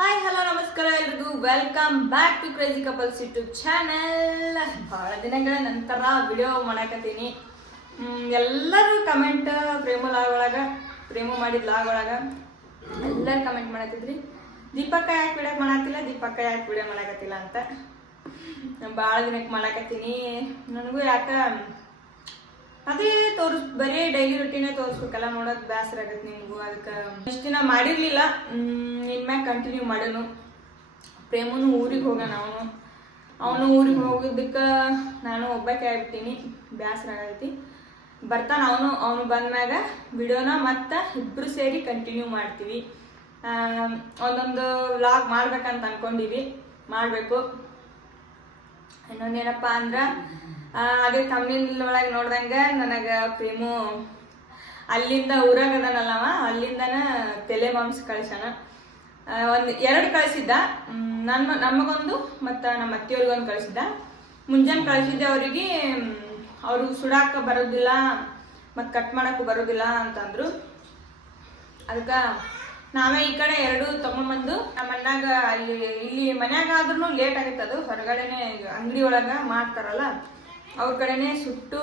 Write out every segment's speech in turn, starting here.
Hi hello ನಮಸ್ಕಾರ ಎಲ್ರಿಗೂ. Welcome back to crazy couples YouTube channel ಬಹಳ ದಿನಗಳ ನಂತರ ವಿಡಿಯೋ ಮಾಡಕತ್ತೀನಿ. ಎಲ್ಲರೂ ಕಮೆಂಟ್ ಪ್ರೇಮ ಲಾಗ್ ಒಳಗ, ಪ್ರೇಮ ಮಾಡಿದ ಲಾಗ್ ಒಳಗ ಎಲ್ಲರೂ ಕಮೆಂಟ್ ಮಾಡತ್ತಿದ್ರಿ ದೀಪಕ್ಕ ಯಾಕೆ ವಿಡಿಯೋ ಮಾಡತ್ತಿಲ್ಲ ದೀಪಕ್ಕ ಯಾಕೆ ವಿಡಿಯೋ ಮಾಡಾಕತ್ತಿಲ್ಲ ಅಂತ. ಭಾಳ ದಿನಕ್ಕೆ ಮಾಡಕತ್ತೀನಿ. ನನಗೂ ಯಾಕ ತೋರಿಸ್, ಬರೀ ಡೈಲಿ ರೊಟೀನೇ ತೋರಿಸ್ಬೇಕಲ್ಲ, ನೋಡೋದ್ ಬೇಸರ ಆಗತ್ತೆ ನಿಮಗೂ, ಅದಕ್ಕೆ ಇಷ್ಟು ದಿನ ಮಾಡಿರ್ಲಿಲ್ಲ. ಇನ್ಮ್ಯಾಗ ಕಂಟಿನ್ಯೂ ಮಾಡೋನು. ಪ್ರೇಮನು ಊರಿಗೆ ಹೋಗೋಣ ಅವನು. ಅವನು ಊರಿಗೆ ಹೋಗಿದ್ದಕ್ಕೆ ನಾನು ಒಬ್ಬಕ್ಕೆ ಆಗ್ಬಿಟ್ಟಿನಿ. ಬೇಸರ ಆಗೈತಿ. ಬರ್ತಾನ ಅವನು ಅವನು ಬಂದ್ಮ್ಯಾಗ ವಿಡಿಯೋನ ಮತ್ತೆ ಇಬ್ರು ಸೇರಿ ಕಂಟಿನ್ಯೂ ಮಾಡ್ತೀವಿ. ಒಂದೊಂದು ವ್ಲಾಗ್ ಮಾಡ್ಬೇಕಂತ ಅನ್ಕೊಂಡಿವಿ. ಮಾಡಬೇಕು. ಇನ್ನೊಂದೇನಪ್ಪ ಅಂದ್ರೆ ಅದೇ ತಮಿಳ್ ಒಳಗೆ ನೋಡ್ದಂಗ ನನಗ ಪ್ರೇಮು ಅಲ್ಲಿಂದ ಊರಾಗ ಅದಾನಲ್ಲವ ಅಲ್ಲಿಂದನ ತಲೆ ಮಾಂಸ ಕಳಿಸೋಣ ಒಂದು ಎರಡು ಕಳಿಸಿದ್ದ. ನನ್ನ ನಮಗೊಂದು ಮತ್ತು ನಮ್ಮ ಅತ್ತೆಯವ್ರಿಗೊಂದು ಕಳಿಸಿದ್ದ. ಮುಂಜಾನೆ ಕಳಿಸಿದ್ದೆ ಅವರಿಗೆ ಅವರು ಸುಡಾಕ ಬರೋದಿಲ್ಲ, ಮತ್ತು ಕಟ್ ಮಾಡಕ್ಕೂ ಬರೋದಿಲ್ಲ ಅಂತಂದ್ರು. ಅದಕ್ಕೆ ನಾವೇ ಈ ಕಡೆ ಎರಡು ತಗೊಂಬಂದು ನಮ್ಮ ಅಣ್ಣಾಗ ಅಲ್ಲಿ, ಇಲ್ಲಿ ಮನ್ಯಾಗ ಆದ್ರೂ ಲೇಟ್ ಆಗುತ್ತೆ ಅದು. ಹೊರಗಡೆನೆ ಅಂಗಡಿ ಒಳಗ ಮಾಡ್ತಾರಲ್ಲ. ಅವ್ರ ಕಡೆನೆ ಸುಟ್ಟು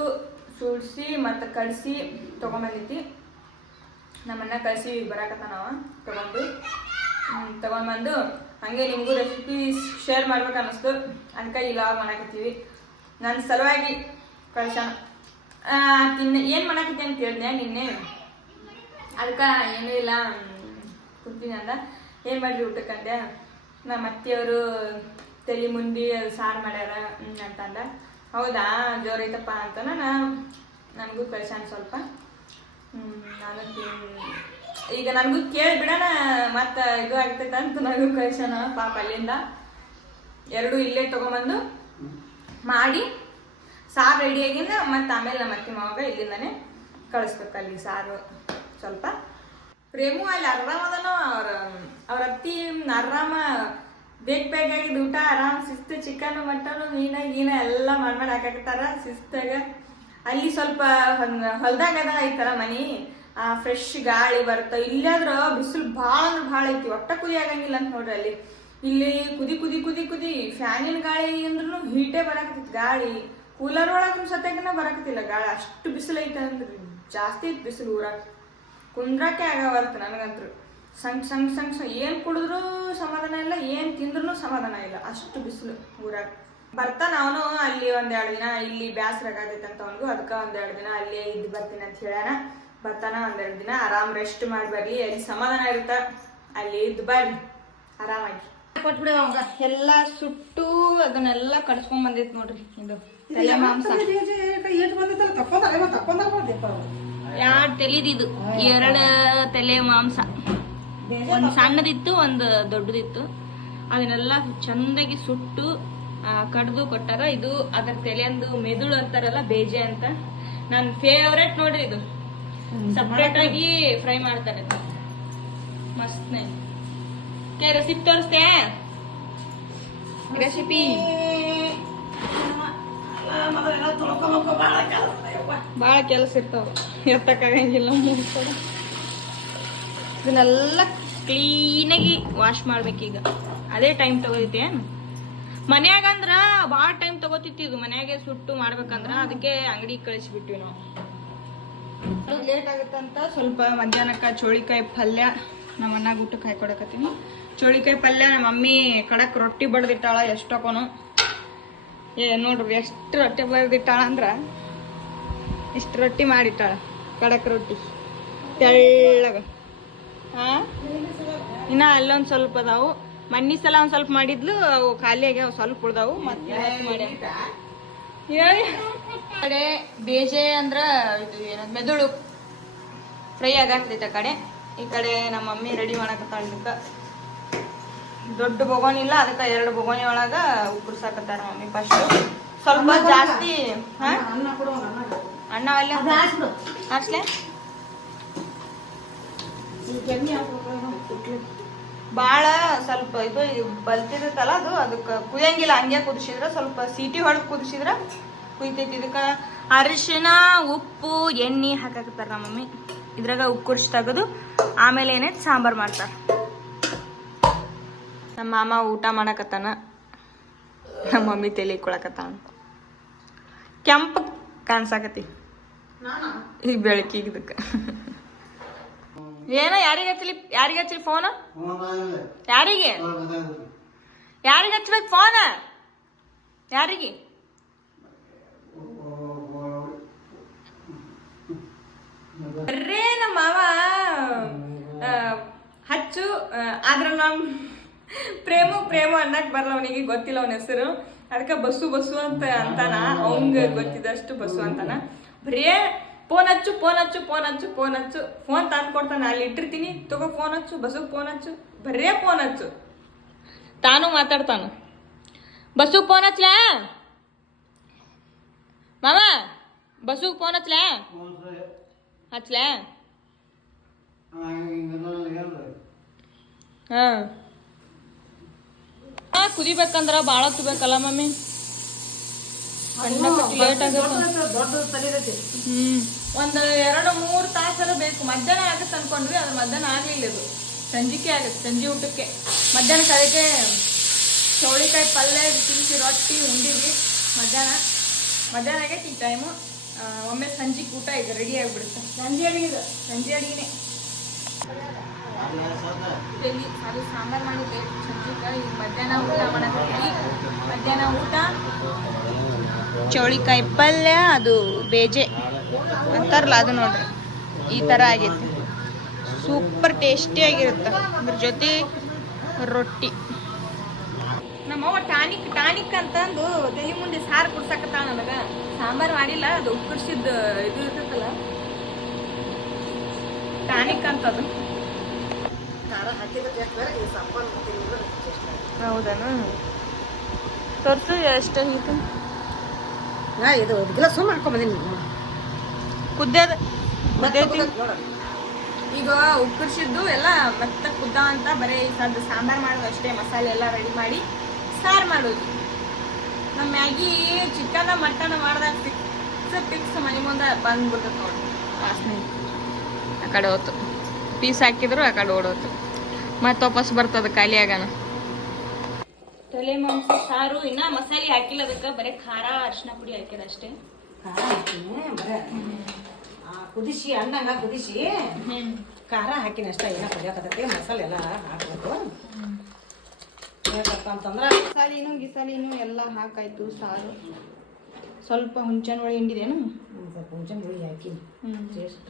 ಸುಡ್ಸಿ ಮತ್ತು ಕಳಿಸಿ ತೊಗೊಂಬಂದಿತ್ತು ನಮ್ಮನ್ನ ಕಳಿಸಿ ಬರಾಕತ್ತ ತಗೊಂಡು ಹ್ಮ್, ತಗೊಂಡ್ಬಂದು ಹಂಗೆ ನಿಮಗೂ ರೆಸಿಪಿ ಶೇರ್ ಮಾಡ್ಬೇಕು ಅನ್ನಿಸ್ತು. ಅದಕ್ಕೆ ಈ ಲಾಗ್ ಮಾಡಾಕತ್ತೀವಿ. ನನ್ನ ಸಲುವಾಗಿ ಕಳ್ಸೋಣ ತಿನ್ನ ಏನು ಮಾಡಾಕತ್ತಿ ಅಂತ ಕೇಳಿದೆ ನಿನ್ನೆ? ಅದಕ್ಕೆ ಏನೂ ಇಲ್ಲ ಕುಂತೀನಿ ಅಂದ. ಏನು ಮಾಡ್ರಿ ಊಟಕ್ಕಂದೆ ನಮ್ಮ ಅತ್ತೆಯವರು ತಲೆ ಮುಂದಿ ಸಾರು ಮಾಡ್ಯಾರ ಅಂತಂದ ಹೌದಾ? ಜೋರೈತಪ್ಪ ಅಂತ ನಾನು ನನಗೂ ಕಳ್ಸಾನ ಸ್ವಲ್ಪ. ನಾನು ಈಗ ನನಗೂ ಕೇಳಿ ಬಿಡೋಣ ಮತ್ತೆ ಇದು ಆಗ್ತೈತೆ ಅಂತ ನನಗೂ ಕಳ್ಸಾನ ಪಾಪ ಅಲ್ಲಿಂದ. ಎರಡು ಇಲ್ಲೇ ತಗೊಂಬಂದು ಮಾಡಿ, ಸಾರು ಆಗಿಂದ ಮತ್ತೆ ಆಮೇಲೆ ನಮ್ಮ ಅತ್ತೆ ಮಾವಾಗ ಇಲ್ಲಿಂದನೇ ಕಳಿಸ್ಬೇಕು ಅಲ್ಲಿ ಸಾರು ಸ್ವಲ್ಪ. ಪ್ರೇಮು ಅಲ್ಲಿ ಅರಾಮದನೋ ಅವ್ರ ಅವ್ರ ಅತ್ತಿ ಆರಾಮ ಬೇಗ ಬೇಕಾಗಿದ್ದು ಊಟ, ಆರಾಮ್ ಶಿಸ್ತು, ಚಿಕನ್, ಮಟನ್, ಮೀನ, ಗೀನ ಎಲ್ಲ ಮಾಡಿ ಮಾಡಿ ಹಾಕಾಕತ್ತಾರ. ಶಿಸ್ತಾಗ ಅಲ್ಲಿ ಸ್ವಲ್ಪ ಹೊಲ್ದಾಗ ಅದ ಐತಲ್ಲ ಮನಿ. ಆ ಫ್ರೆಶ್ ಗಾಳಿ ಬರುತ್ತೆ, ಇಲ್ಲಾದ್ರ ಬಿಸಿಲು ಭಾಳ ಅಂದ್ರೆ ಭಾಳ ಐತಿ. ಒಟ್ಟ ಕುದಿ ಅಂತ ನೋಡ್ರಿ ಅಲ್ಲಿ. ಇಲ್ಲಿ ಕುದಿ ಕುದಿ ಕುದಿ ಕುದಿ, ಫ್ಯಾನಿನ ಗಾಳಿ ಅಂದ್ರೂ ಹೀಟೇ ಬರಾಕತ್ತೈತಿ ಗಾಳಿ. ಕೂಲರ್ ಒಳಗ ಸತ್ಯಾಗನ ಬರಾಕತ್ತಿಲ್ಲ ಗಾಳಿ. ಅಷ್ಟು ಬಿಸಿಲು ಐತೆ ಅಂದ್ರೆ ಜಾಸ್ತಿ ಐತಿ ಬಿಸಿಲು ಊರಾಗ. ಕುಂದ್ರಕ್ಕೆ ಆಗವಲ್ತು ನನಗಂತೂ ಸಂಗ್ ಸಂಗ್ ಸಂಗ್ ಸಣ್ಣ ಏನು ಕುಡಿದ್ರೂ ಸಮಾಧಾನ ಇಲ್ಲ ಏನು ತಿಂದ್ರೂ ಸಮಾಧಾನ ಇಲ್ಲ. ಅಷ್ಟು ಬಿಸಿಲು ಊರಾಗ. ಬರ್ತಾನ ಅವನು ಅಲ್ಲಿ ಒಂದೆರಡು ದಿನ ಇಲ್ಲಿ ಬ್ಯಾಸರ ಆಗತೈತೆ ಅಂತ ಅವನಿಗೂ ಅದಕ್ಕೆ ಒಂದೆರಡು ದಿನ ಅಲ್ಲಿ ಇದ್ದು ಬರ್ತೀನಿ ಅಂತ ಹೇಳ್ಯಾನ. ಬರ್ತಾನ ಒಂದೆರಡು ದಿನ ಆರಾಮ್ ರೆಸ್ಟ್ ಮಾಡಿ ಬರ್ಲಿ ಅಲ್ಲಿ ಸಮಾಧಾನ ಇರುತ್ತ ಅಲ್ಲಿ ಇದ್ದು ಬರ್ರಿ ಆರಾಮಾಗಿ. ಕೊಟ್ಬಿಡ ಅವಂಗ. ಎಲ್ಲ ಸುಟ್ಟು ಅದನ್ನೆಲ್ಲ ಕಡ್ಸ್ಕೊಂಡ್ ಬಂದಿತ್ತು ನೋಡ್ರಿ ಇದು. ತಲೆ ಮಾಂಸ. ಎರಡು ತೆಲಿದಿದು ಎರಡು ತಲೆ ಮಾಂಸ. ಒಂದ್ ಸಣ್ಣದಿತ್ತು ಒಂದು ದೊಡ್ಡದಿತ್ತು. ಅದನ್ನೆಲ್ಲ ಚಂದಾಗಿ ಸುಟ್ಟು ಕಡ್ದು ಕೊಟ್ಟಾರ ಇದು ಅದರ ತಲೆಯಂದು ಮೆದುಳು ಅಂತಾರಲ್ಲ ಬೇಜೆ ಅಂತ. ನನ್ನ ಫೇವ್ರೆಟ್ ನೋಡ್ರಿ ಇದು. ಸಪ್ರೇಟ್ ಆಗಿ ಫ್ರೈ ಮಾಡ್ತಾರೆ ಮಸ್ತ್ ಕೆ ರೆಸಿಪಿ ತೋರಿಸ್ತೆ. ರೆಸಿಪಿ ಭಾಳ ಕೆಲಸ ಇರ್ತಾವ. ಎತ್ತಕ್ಕಾಗಂಗಿಲ್ಲ. ಇದನ್ನೆಲ್ಲ ಕ್ಲೀನಾಗಿ ವಾಶ್ ಮಾಡ್ಬೇಕೀಗ. ಅದೇ ಟೈಮ್ ತಗೋತೈತಿ ಮನ್ಯಾಗ ಅಂದ್ರ ಭಾಳ ಟೈಮ್ ತಗೋತಿತ್ತು ಇದು. ಮನ್ಯಾಗೆ ಸುಟ್ಟು ಮಾಡ್ಬೇಕಂದ್ರ ಅದಕ್ಕೆ ಅಂಗಡಿ ಕಳಿಸ್ಬಿಟ್ವಿ ನಾವು. ಲೇಟ್ ಆಗುತ್ತಂತ ಸ್ವಲ್ಪ ಮಧ್ಯಾಹ್ನಕ್ಕೆ ಚೋಳಿಕಾಯಿ ಪಲ್ಯ ನಮ್ಮ ಅಣ್ಣಗೆ ಊಟಕ್ಕೆ ಹಾಕೊಡಕತ್ತೀನಿ ಚೋಳಿಕಾಯಿ ಪಲ್ಯ ನಮ್ಮ ಮಮ್ಮಿ ಕಡಕ್ ರೊಟ್ಟಿ ಬಡ್ದಿಟ್ಟಾಳ ಎಷ್ಟೊಕೋನು ಏ, ನೋಡ್ರಿ ಎಷ್ಟು ರೊಟ್ಟಿ ಬಡ್ದಿಟ್ಟಾಳ ಅಂದ್ರ ಇಷ್ಟು ರೊಟ್ಟಿ ಮಾಡಿಟ್ಟಾಳ ಕಡಕ್ ರೊಟ್ಟಿ. ತೆಳ್ಳಗ. ಹಾ? ಇನ್ನ ಅಲ್ಲೊಂದ್ ಸ್ವಲ್ಪ ಅದಾವು. ಮನ್ನಿ ಸಲ ಒಂದ್ ಸ್ವಲ್ಪ ಮಾಡಿದ್ಲು ಅವು ಖಾಲಿ ಆಗ್ಯಾವ ಸ್ವಲ್ಪ ಉಳ್ದಾವು ಮತ್ತೆ ಕಡೆ ಬೇಜೆ ಅಂದ್ರ ಇದು ಏನದ್ ಮೆದುಳು ಫ್ರೈ ಆಗಾಕ್ತೈತೆ ಆ ಕಡೆ. ಈ ಕಡೆ ನಮ್ಮ ಮಮ್ಮಿ ರೆಡಿ ಮಾಡಕತ್ತಾಳ ಇದಕ್ಕ ದೊಡ್ಡ ಬೊಗೋನಿ ಇಲ್ಲ ಅದಕ್ಕೆ ಎರಡು ಬೊಗೋನಿ ಒಳಗ ಉಪ್ಪುರ್ಸಾಕತ್ತಾರ ಮಮ್ಮಿ ಫಸ್ಟ್ ಸ್ವಲ್ಪ ಜಾಸ್ತಿ ಅಣ್ಣ ಅಲ್ಲ? ಹಾಸ್ಲೆ ಭಾಳ ಸ್ವಲ್ಪ ಇದು ಬಲ್ತಿರುತ್ತಲ್ಲ ಅದು ಅದಕ್ಕೆ ಕುಯ್ಯಂಗಿಲ್ಲ. ಹಂಗೆ ಕುದಿಸಿದ್ರೆ ಸ್ವಲ್ಪ ಸೀಟಿ ಹೊಡೆದು ಕುದಿಸಿದ್ರೆ ಕುಯ್ತೈತಿ. ಇದಕ್ಕೆ ಅರಿಶಿನ ಉಪ್ಪು ಎಣ್ಣೆ ಹಾಕಾಕತ್ತಾರ ನಮ್ಮ ಮಮ್ಮಿ ಇದ್ರಾಗ ಉಪ್ಪು ಕುರ್ಚಿ ತೆಗೆದು ಆಮೇಲೆ ಏನೈತೆ ಸಾಂಬಾರು ಮಾಡ್ತಾರೆ. ನಮ್ಮ ಮಾಮ ಊಟ ಮಾಡಕತ್ತಾನ. ನಮ್ಮ ಮಮ್ಮಿ ತಲೆ ಕೊಳಕತ್ತಾನ. ಕೆಂಪ ಕಾಣ್ಸಾಕತಿ ಈಗ ಬೆಳಕಿಗೆ ಇದಕ್ಕೆ. ಏನ ಯಾರಿಗೆ ಹಚ್ಚಲಿ ಯಾರಿಗೆ ಹಚ್ಚಲಿ ಫೋನ್ ಯಾರಿಗೆ? ಯಾರಿಗೆ ಹಚ್ಬೇಕು ಫೋನ್ ಯಾರಿಗೆ? ಬರ್ರೇ ನಮ್ಮ ಮಾವ. ಹಚ್ಚು. ಆದ್ರೆ ಆದ್ರ ನಮ್ ಪ್ರೇಮ ಪ್ರೇಮ ಅನ್ನಕ್ ಬರಲ್ಲ ಅವನಿಗೆ ಗೊತ್ತಿಲ್ಲ ಅವನ ಹೆಸರು. ಅದಕ್ಕೆ ಬಸ್ಸು ಬಸ್ಸು ಅಂತ ಅಂತಾನ. ಅವಂಗ ಗೊತ್ತಿದಷ್ಟು ಬಸ್ಸು ಅಂತಾನ. ಬರೇ ಫೋನ್ ಹಚ್ಚು ಫೋನ್ ಹಚ್ಚು ಫೋನ್ ಹಚ್ಚು ಫೋನ್ ಹಚ್ಚು. ಫೋನ್ ತಂದು ಕೊಡ್ತಾನೆ, ಅಲ್ಲಿ ಇಟ್ಟಿರ್ತೀನಿ. ತಗೋ ಫೋನ್ ಹಚ್ಚು ಬಸ್ಸಿಗೆ ಫೋನ್ ಹಚ್ಚು. ಬರೇ ಫೋನ್ ಹಚ್ಚು. ತಾನು ಮಾತಾಡ್ತಾನ. ಬಸ್ಸಿಗೆ ಫೋನ್ ಹಚ್ಲಾ? ಮಾಮ ಬಸ್ಸಿಗೆ ಫೋನ್ ಹಚ್ಲಾ? ಹಚ್ಲಾ? ಹಾ. ಕುದಿಬೇಕಂದ್ರ ಭಾಳ ಹೊತ್ತು ಮಮ್ಮಿ? ಆಗುತ್ತೆ ಹ್ಮ್ ಒಂದು ಎರಡು ಮೂರು ತಾಸರ ಬೇಕು. ಮಧ್ಯಾಹ್ನ ಆಗುತ್ತೆ ಅನ್ಕೊಂಡ್ವಿ ಅದ್ರ ಮಧ್ಯಾಹ್ನ ಆಗ್ಲಿಲ್ಲ ಇದು. ಸಂಜಿಕೆ ಆಗುತ್ತೆ ಸಂಜೆ ಊಟಕ್ಕೆ. ಮಧ್ಯಾಹ್ನ ಅದಕ್ಕೆ ಚೌಳಿಕಾಯಿ ಪಲ್ಯ ತಿನ್ಸಿ ರೊಟ್ಟಿ ಉಂಡಿದ್ವಿ ಮಧ್ಯಾಹ್ನ. ಮಧ್ಯಾಹ್ನ ಆಗೈತಿ ಈ ಟೈಮು ಒಮ್ಮೆ ಸಂಜೆ ಊಟ ಈಗ ರೆಡಿ ಆಗಿಬಿಡುತ್ತೆ. ಸಂಜೆ ಅಡಿಗೆ ಸಂಜೆ ಅಡಿಗೆನೆ. ಅದು ಸಾಂಬಾರು ಮಾಡಿದ್ದೆ. ಸಂಜೆ ಈಗ ಮಧ್ಯಾಹ್ನ ಊಟ ಮಾಡೋಕೆ ಮಧ್ಯಾಹ್ನ ಊಟ. ಚೌಳಿಕಾಯಿ ಪಲ್ಯ ಅದು ಬೇಜೆ. ಅಂತಾರಲ್ಲ ಅದು ನೋಡ್ರಿ. ಈ ಥರ ಆಗೈತಿ. ಸೂಪರ್ ಟೇಸ್ಟಿ ಆಗಿರುತ್ತೆ. ಅದ್ರ ಜೊತೆ ರೊಟ್ಟಿ. ನಮ್ಮವ್ವ ಟಾನಿಕ್ ಟಾನಿಕ್ ಅಂತಂದು ತಲೆ ಮುಂದೆ ಸಾರು ಕುಡ್ಸಕತ್ತಾಳ ನನಗ. ಸಾಂಬಾರ್ ಮಾಡಿಲ್ಲ ಅದು ಉಕ್ಕರ್ಸಿದ್ದು ಇದು ಇರ್ತೈತಲ್ಲ. ಟಾನಿಕ್ ಅಂತ ಅದು ಹೌದನ? ತೋರ್ಸು ಎಷ್ಟು ಇದು ನಾ ಇದು ಗಿಲಾಸ್ ಸುಮ್ಮ ಕುದ್ದೇದ ಕುದ್ದೇತಿ ಈಗ ಉಕ್ಕರ್ಸಿದ್ದು ಎಲ್ಲ ಮತ್ತ ಕುದ್ದ ಅಂತ ಬರೀ ಸದ್ದು ಸಾಂಬಾರ್ ಮಾಡೋದು ಅಷ್ಟೇ ಮಸಾಲೆ ಎಲ್ಲ ರೆಡಿ ಮಾಡಿ ಸಾರು ಮಾಡೋದು. ನಮ್ಮ ಮ್ಯಾಗಿ ಚಿಕ್ಕನ ಮಟನ್ ಮಾಡ್ದಾಗ ಫಿಕ್ಸ್ ಫಿಕ್ಸ್ ಮನೆ ಮುಂದೆ ಬಂದ್ಬಿಡ್ತದೆ ನೋಡಿ. ವಾಸನೆ. ಆ ಕಡೆ ಹೋತು. ಪೀಸ್ ಹಾಕಿದ್ರು ಆ ಕಡೆ ಓಡೋತು. ಮತ್ತೆ ವಾಪಸ್ ಬರ್ತದ ಖಾಲಿ ಆಗಾನ ತಲೆ ಮಾಂಸ ಸಾರು ಇನ್ನ ಮಸಾಲೆ ಹಾಕಿಲ್ಲ ಅದಕ್ಕೆ ಬರೀ ಖಾರ ಅರಿಶಿನ ಪುಡಿ ಹಾಕಿದ ಅಷ್ಟೇ. ಖಾರ ಹಾಕಿನಿ ಬರೇ. ಆ, ಕುದಿಸಿ ಅನ್ನಂಗ ಕುದಿಸಿ ಖಾರ ಹಾಕಿನ ಅಷ್ಟ. ಏನ ಕುದಿಯಾಕತ್ತೈತಿ ಮಸಾಲೆ ಎಲ್ಲ ಹಾಕ್ಬೇಕು. ಹೇಗಪ್ಪ ಅಂತಂದ್ರೆ ಮಸಾಲಿನೂ ಗಿಸಾಲಿನೂ ಎಲ್ಲ ಹಾಕಾಯ್ತು ಸಾರು. ಸ್ವಲ್ಪ ಹುಂಚನ್ ಹುಳಿ ಹಿಂಡಿದೇನು? ಸ್ವಲ್ಪ ಹುಂಚನ್ ಹುಳಿ ಹಾಕಿ taste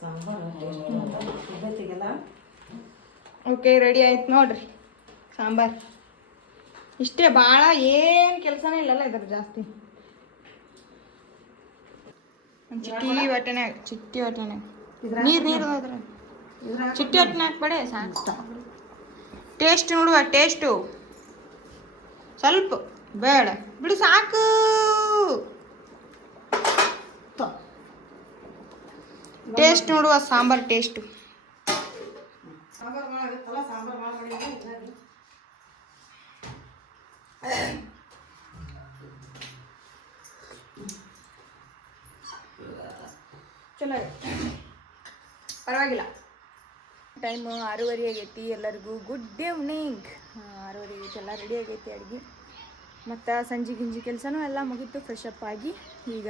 sambar taste okay ready ಆಯ್ತು ನೋಡ್ರಿ. ಸಾಂಬಾರ್. ಇಷ್ಟೇ ಭಾಳ ಏನು ಕೆಲಸನೇ ಇಲ್ಲಲ್ಲ ಇದ್ರ ಜಾಸ್ತಿ. ಚಿಟ್ಟಿ ಹೊಟ್ಟೆನಾಗ ಚಿಟ್ಟಿ ಹೊಟ್ಟೆನಾಗ ನೀರು ನೀರು ಅದ್ರ ಚಿಟ್ಟಿ ಹೊಟ್ಟೆನಾಗ ಬಡೆ ಸಾಕು. ಟೇಸ್ಟ್ ನೋಡುವ ಟೇಸ್ಟು. ಸ್ವಲ್ಪ ಬೇಡ. ಬಿಡು ಸಾಕು. ಟೇಸ್ಟ್ ನೋಡುವ ಸಾಂಬಾರ್ ಟೇಸ್ಟು ಸಾಂಬಾರು ಮಾಡಾಗತ್ತಲ್ಲ ಸಾಂಬಾರು ಮಾಡಿ ಮಾಡಿ ಚಲೋ ಪರವಾಗಿಲ್ಲ. ಟೈಮು ಆರೂವರೆ ಆಗೈತಿ, ಎಲ್ಲರಿಗೂ ಗುಡ್ ಈವ್ನಿಂಗ್ ಆರೂವರೆ ಆಗೈತಿ, ಎಲ್ಲ ರೆಡಿ ಆಗೈತಿ ಅಡುಗೆ. ಮತ್ತು ಸಂಜೆ ಗಿಂಜಿ ಕೆಲಸನೂ ಎಲ್ಲ ಮುಗೀತು ಫ್ರೆಶ್ ಅಪ್ ಆಗಿ. ಈಗ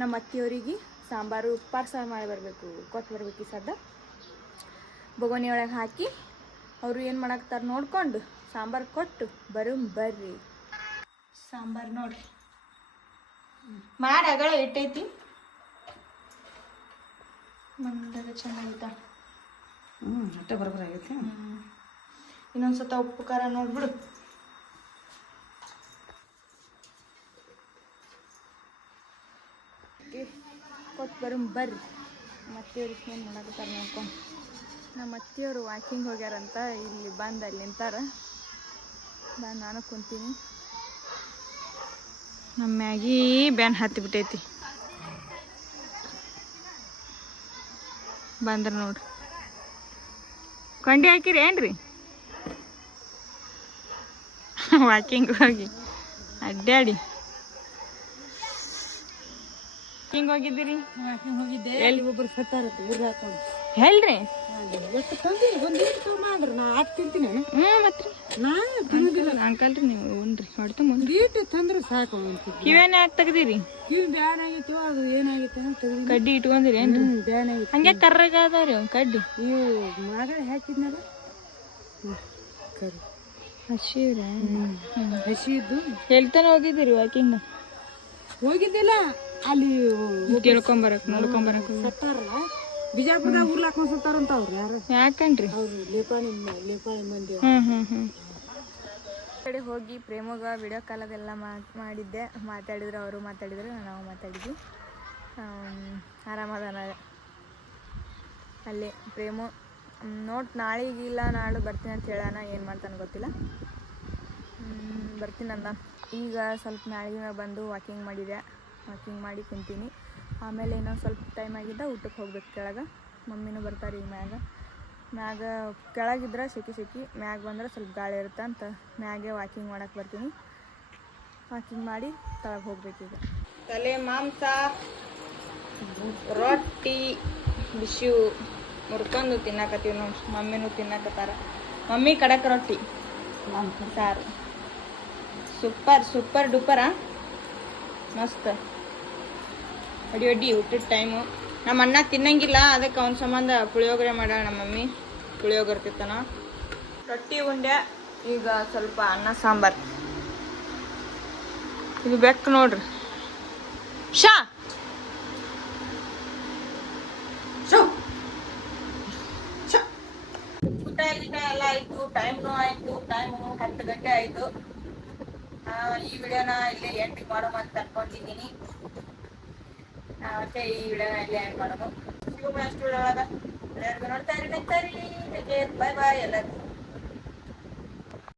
ನಮ್ಮ ಅತ್ತಿಯವರಿಗೆ ಸಾಂಬಾರು ಉಪ್ಪಾರು ಮಾಡಿ ಬರಬೇಕು ಕೊತ್ತು ಬರಬೇಕು ಸದ್ದ ಬೊಗೋನಿ ಒಳಗೆ ಹಾಕಿ, ಅವರು ಏನು ಮಾಡಾಕ್ತಾರೆ ನೋಡ್ಕೊಂಡು ಸಾಂಬಾರು ಕೊಟ್ಟು ಬರು ಬರ್ರಿ. ಸಾಂಬಾರು ನೋಡ್ರಿ. ಮಾಡಿ ಅಗಳ ಇಟ್ಟೈತಿ. ಮಂದಾಗ ಚೆನ್ನಾಗಿತ್ತ ಹ್ಞೂ ಅಷ್ಟೇ ಬರೋಬ್ಬರ ಆಗೈತಿ. ಇನ್ನೊಂದ್ಸತ ಉಪ್ಪು ಖಾರ ನೋಡ್ಬಿಡು. ಕೊಟ್ಟು ಬರೋ ಬರ್ರಿ. ಮತ್ತೆಯವ್ರು ಏನು ಮಾಡಕತ್ತಾರ ನೋಡ್ಕೊಂಡು ನಮ್ಮ ಅತ್ತೆಯವರು ವಾಕಿಂಗ್ ಹೋಗ್ಯಾರಂತ ಇಲ್ಲಿ ಬಂದು ಅಲ್ಲಿ ನಿಂತಾರ. ಬಂದು ನಾನು ಕುಂತೀನಿ. ನಮ್ಮ ಮ್ಯಾಗಿ ಬ್ಯಾನ್ ಹತ್ತಿ ಬಿಟ್ಟೈತಿ ಬಂದ್ರ ನೋಡ್ರಿ. ಕೊಂಡಿ ಹಾಕಿರಿ ಏನ್ರಿ? ವಾಕಿಂಗ್ ಹೋಗಿ. ಅಡ್ಡಾಡಿ ವಾಕಿಂಗ್ ಹೋಗಿದ್ದೀರಿ? ಹೋಗಿದ್ದೆ. ಎಷ್ಟು ತಂದಿ ಒಂದು ಎಷ್ಟು ಮಾಡ್ರಿ. ನಾ ಆಟ್ ತಿಂತೀನಿ. ಹ್ಞೂ ಮತ್ತೆ ನಾ ತಿನ್ನೋದಿಲ್ಲ ಅಂಕಲ್ರಿ ನೀವು ಉಣ್ರಿ. ಹೊಡ್ತು ಒಂದು ಈಟು ತಂದ್ರೆ ಸಾಕು ಅಂತ ಕಿವೇನ ಯಾಕೆ ತೆಗ್ದಿರಿ? ಕಿವಿ ಬ್ಯಾನ್ ಆಗಿತ್ತು ಅದು ಏನಾಗೈತೆ ಅಂತ ತೆಗ್ದು ಕಡ್ಡಿ ಇಟ್ಕೊಂಡಿರಿ ಏನು ಹ್ಞೂ ಬ್ಯಾನ್ ಆಗಿತ್ತು ಹಂಗೆ ಕರ್ರಗ ಅದಾವ್ರಿ ಅವ್ ಕಡ್ಡಿ. ಇವು ಮಗ ಹಾಕಿದ್ನಲ್ಲ? ಕರಿ. ಹಸಿವ್ರಿ. ಹಸಿ ಇದ್ದು ಎಲ್ತನ ಹೋಗಿದ್ದೀರಿ ವಾಕಿಂಗ್ ಹೋಗಿದ್ದಿಲ್ಲ. ಅಲ್ಲಿ ತಿಳ್ಕೊಂಬರಕ್ ನೋಡ್ಕೊಂಬರಕ್ ಸತ್ತಾರಲ್ಲ? ಬಿಜಾಪುರದಾಗ ಉರ್ಲಾಕ್ ಹೊಸತಾರಂತ ಅವ್ರು ಯಾರು? ಯಾಕನ್ರಿ ಅವ್ರು ಲೇಪಾಣಿ ಮ- ಲೇಪಾಣಿ ಮಂದಿ ಹ್ಮ್ ಹ್ಮ್ ಹ್ಮ್. ಕಡೆ ಹೋಗಿ ಪ್ರೇಮಗ ವಿಡಿಯೋ ಕಾಲದೆಲ್ಲ ಮಾಡಿದ್ದೆ. ಮಾತಾಡಿದ್ರು ಅವರು ಮಾತಾಡಿದ್ರು ನಾವು ಮಾತಾಡಿದ್ವಿ. ಆರಾಮದಾನ. ಅಲ್ಲೇ ಪ್ರೇಮು. ನೋಟ್ ನಾಳೆಗಿಲ್ಲ ನಾಳೆ ಬರ್ತೀನಿ ಅಂತ ಹೇಳೋಣ ಏನು ಮಾಡ್ತಾನೆ ಗೊತ್ತಿಲ್ಲ. ಹ್ಮ್, ಬರ್ತೀನಿ ಅಂದ. ಈಗ ಸ್ವಲ್ಪ ಮ್ಯಾಳಿಗೆ ಬಂದು ವಾಕಿಂಗ್ ಮಾಡಿದೆ. ವಾಕಿಂಗ್ ಮಾಡಿ ಕುಂತೀನಿ. ಆಮೇಲೆ ಇನ್ನೊಂದು ಸ್ವಲ್ಪ ಟೈಮ್ ಆಗಿದ್ದ ಊಟಕ್ಕೆ ಹೋಗ್ಬೇಕು ಕೆಳಗೆ. ಮಮ್ಮಿನೂ ಬರ್ತಾರೆ ಈಗ ಮ್ಯಾಗ. ಮ್ಯಾಗ ಕೆಳಗಿದ್ರೆ ಸೆಕಿ ಸೆಕಿ ಮ್ಯಾಗ ಬಂದ್ರೆ ಸ್ವಲ್ಪ ಗಾಳಿ ಇರುತ್ತೆ ಅಂತ ಮ್ಯಾಗೆ ವಾಕಿಂಗ್ ಮಾಡಕ್ಕೆ ಬರ್ತೀನಿ. ವಾಕಿಂಗ್ ಮಾಡಿ ತಳಗೆ ಹೋಗ್ಬೇಕೀಗ ತಲೆ, ಮಾಂಸ, ರೊಟ್ಟಿ ಬಿಸಿ ಮುರ್ಕೊಂಡು ತಿನ್ನಕತ್ತೀವಿ ನೋಡಿ. ಮಮ್ಮಿನೂ ತಿನ್ನಕತ್ತಾರ. ಮಮ್ಮಿ ಕಡಕ್ ರೊಟ್ಟಿ, ಸಾರು. ಸೂಪರ್ ಸೂಪರ್, ಡೂಪರಾ ಮಸ್ತ್. ಅಡಿ ಅಡ್ಡಿ ಊಟದ ಟೈಮು ನಮ್ಮ ಅಣ್ಣ ತಿನ್ನಂಗಿಲ್ಲ, ಅದಕ್ಕೆ ಅವ್ನ ಸಂಬಂಧ ಪುಳಿಯೋಗರೆ ಮಾಡ್ಯಾಳ ನಮ್ಮ ಮಮ್ಮಿ. ಪುಳಿಯೋಗರೆ ತಿತ್ತಾನ ರೊಟ್ಟಿ, ಉಂಡೆ, ಈಗ ಸ್ವಲ್ಪ ಅನ್ನ, ಸಾಂಬಾರ್. ಇದು ಬೆಕ್ಕು ನೋಡ್ರಿ. ಶಾ! ಊಟ ಎಲ್ಲ ಟೈಮು ಗಂಟೆ ಈ ವಿಡಿಯೋನ ಇಲ್ಲಿ ಎಂಡ್ ಮಾಡೋ ಅಂತ ಅನ್ಕೊಂಡಿದ್ದೀನಿ. ಮತ್ತೆ ಈ ವಿಡಿಯೋನ ಇಲ್ಲಿ ಮಾಡೋದು ಸಿಗೋಣ ಅಷ್ಟು ಒಳಗ ಎಲ್ಲರಿಗೂ ನೋಡ್ತಾ ಇರಿ ಬಾಯ್ ಬಾಯ್ ಎಲ್ಲರಿಗೂ